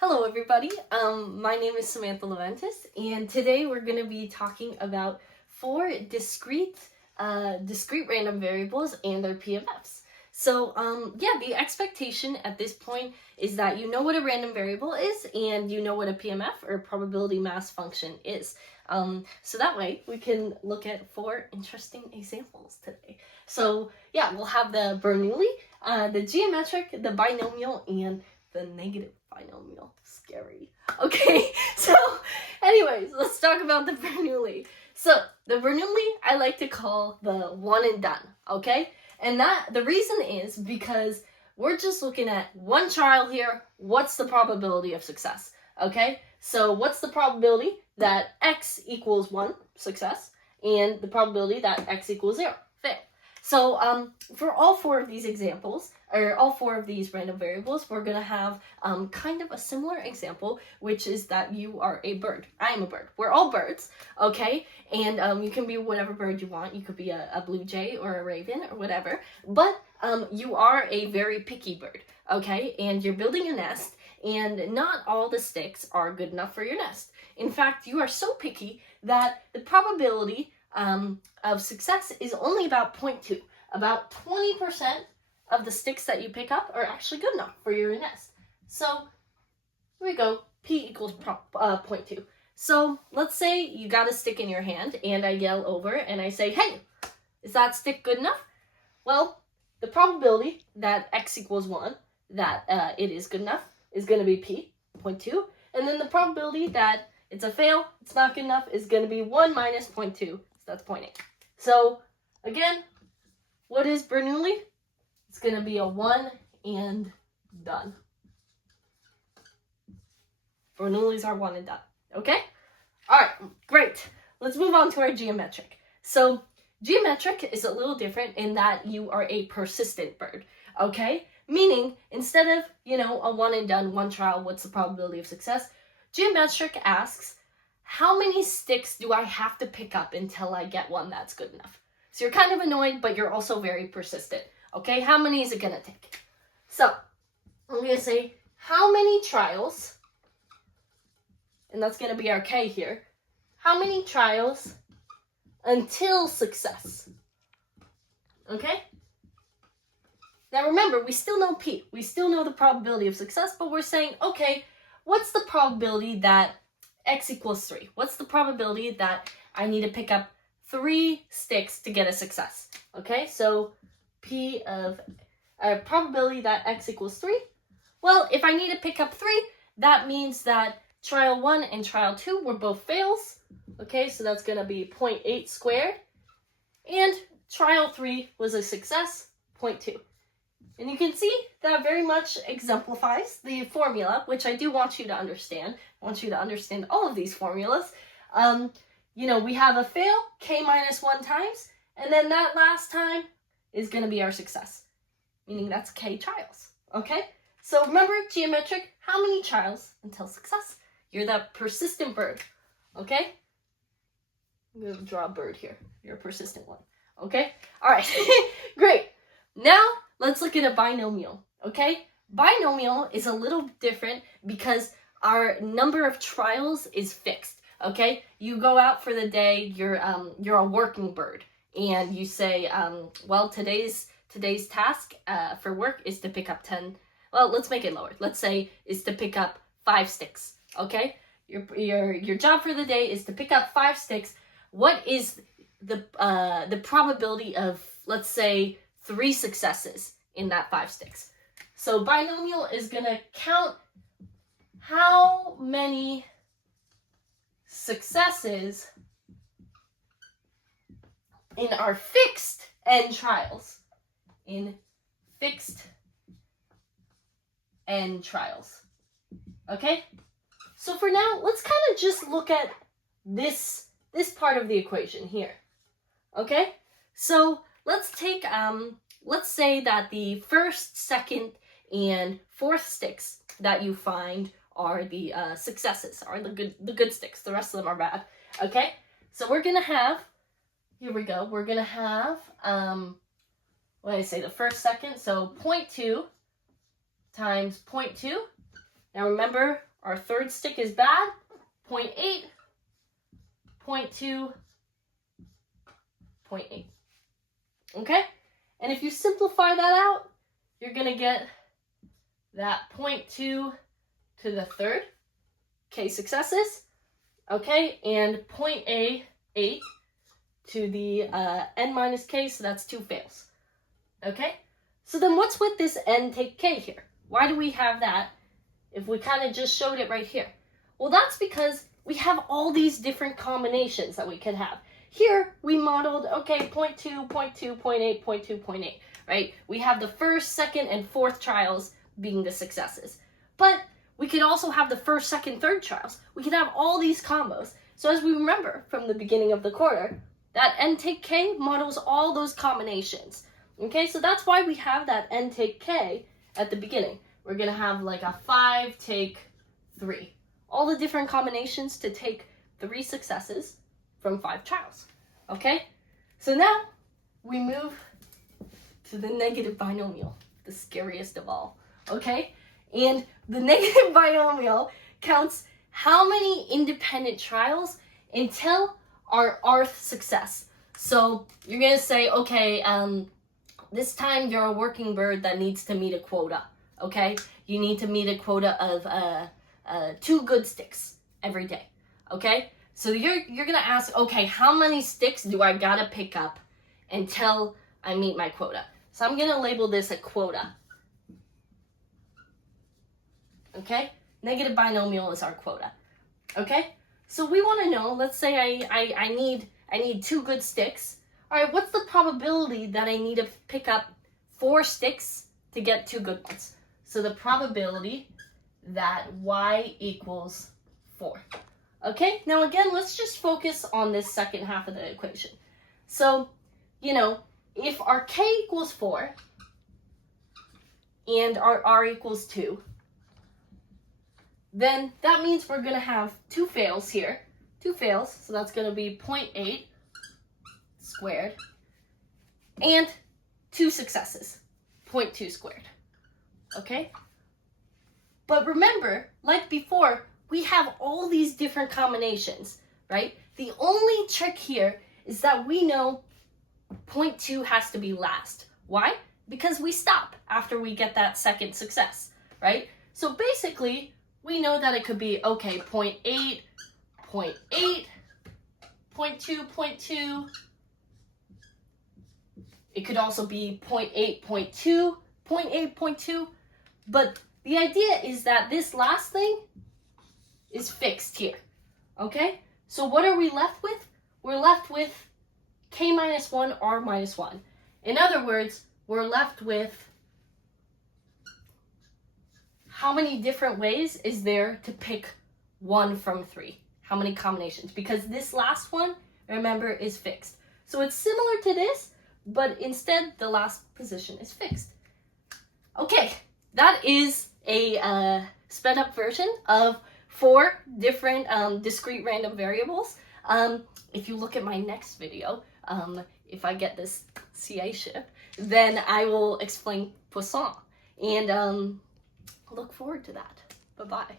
Hello everybody, my name is Samantha Leventis, and today we're going to be talking about four discrete random variables and their PMFs. So the expectation at this point is that you know what a random variable is and you know what a PMF or probability mass function is. So that way we can look at four interesting examples today. So yeah, we'll have the Bernoulli, the geometric, the binomial, and the negative binomial. Scary. Okay, so anyways, let's talk about the Bernoulli. So the Bernoulli I like to call the one and done, okay? And the reason is because we're just looking at one trial here. What's the probability of success? Okay, so what's the probability that x equals 1, success, and the probability that x equals 0, fail? So for all four of these examples, or all four of these random variables, we're going to have kind of a similar example, which is that you are a bird. I am a bird. We're all birds, okay? And you can be whatever bird you want. You could be a blue jay or a raven or whatever. But you are a very picky bird, okay? And you're building a nest, and not all the sticks are good enough for your nest. In fact, you are so picky that the probability of success is only about 0.2. About 20% of the sticks that you pick up are actually good enough for your nest. So here we go, p equals 0.2. So let's say you got a stick in your hand and I yell over and I say, hey, is that stick good enough? Well, the probability that x equals 1, that it is good enough, is going to be p, 0.2. And then the probability that it's a fail, it's not good enough, is going to be 1 minus 0.2. So that's 0.8. So again, what is Bernoulli? It's going to be a one and done. Bernoulli's are one and done. Okay? All right, great. Let's move on to our geometric. So geometric is a little different in that you are a persistent bird. Okay? Meaning, instead of, a one and done, one trial, what's the probability of success? Geometric asks, how many sticks do I have to pick up until I get one that's good enough? So you're kind of annoyed, but you're also very persistent. Okay, how many is it going to take? So I'm going to say how many trials, and that's going to be our K here, how many trials until success? Okay? Now remember, we still know P. We still know the probability of success, but we're saying, okay, what's the probability that x equals 3? What's the probability that I need to pick up 3 sticks to get a success? Okay, so P of probability that x equals 3. Well, if I need to pick up 3, that means that trial 1 and trial 2 were both fails. Okay, so that's going to be 0.8 squared. And trial 3 was a success, 0.2. And you can see that very much exemplifies the formula, which I do want you to understand. I want you to understand all of these formulas. We have a fail, k minus 1 times, and then that last time is going to be our success, meaning that's k trials, okay? So remember, geometric, how many trials until success? You're that persistent bird, okay? I'm going to draw a bird here. You're a persistent one, okay? All right, great. Now, let's look at a binomial, okay? Binomial is a little different because our number of trials is fixed, okay? You go out for the day, you're a working bird, and you say, well, today's task for work is to pick up 10. Well, let's make it lower. Let's say is to pick up 5 sticks. Okay, your job for the day is to pick up 5 sticks. What is the probability of, let's say, 3 successes in that 5 sticks? So binomial is gonna count how many successes in our fixed n trials. In fixed n trials. Okay? So for now, let's kind of just look at this part of the equation here. Okay? So let's take, let's say that the first, second, and fourth sticks that you find are the successes, are the good sticks. The rest of them are bad. Okay? So we're gonna have, here we go, we're gonna have, what did I say, the first, second, so 0.2 times 0.2. Now remember, Our third stick is bad. 0.8, 0.2, 0.8. Okay? And if you simplify that out, you're going to get that 0.2 to the third, k successes, okay? And 0.8 to the n minus k, so that's 2 fails, okay? So then what's with this n take k here? Why do we have that if we kind of just showed it right here? Well, that's because we have all these different combinations that we could have. Here, we modeled, okay, 0.2, 0.2, 0.8, 0.2, 0.8, right? We have the first, second, and fourth trials being the successes. But we could also have the first, second, third trials. We could have all these combos. So as we remember from the beginning of the quarter, that n take k models all those combinations. Okay, so that's why we have that n take k at the beginning. We're going to have like a 5 take 3. All the different combinations to take 3 successes from 5 trials. Okay, so now we move to the negative binomial, the scariest of all. Okay, and the negative binomial counts how many independent trials until our rth success. So you're going to say, okay, this time you're a working bird that needs to meet a quota. Okay, you need to meet a quota of 2 good sticks every day. Okay, so you're gonna ask, okay, how many sticks do I gotta pick up until I meet my quota? So I'm gonna label this a quota. Okay, negative binomial is our quota. Okay, so we want to know. Let's say I need 2 good sticks. All right, what's the probability that I need to pick up 4 sticks to get 2 good ones? So the probability that y equals 4. Okay, now again, let's just focus on this second half of the equation. So, you know, if our k equals 4 and our r equals 2, then that means we're going to have 2 fails here. 2 fails, so that's going to be 0.8 squared, and 2 successes, 0.2 squared. Okay? But remember, like before, we have all these different combinations, right? The only trick here is that we know 0.2 has to be last. Why? Because we stop after we get that second success, right? So basically, we know that it could be, okay, 0.8, 0.8, 0.2, 0.2. It could also be 0.8, 0.2, 0.8, 0.2. But the idea is that this last thing is fixed here, okay? So what are we left with? We're left with k minus 1, r minus 1. In other words, we're left with how many different ways is there to pick 1 from 3? How many combinations? Because this last one, remember, is fixed. So it's similar to this, but instead the last position is fixed. Okay, that is a sped up version of 4 different discrete random variables. If you look at my next video, if I get this CA ship, then I will explain Poisson. And look forward to that. Bye-bye.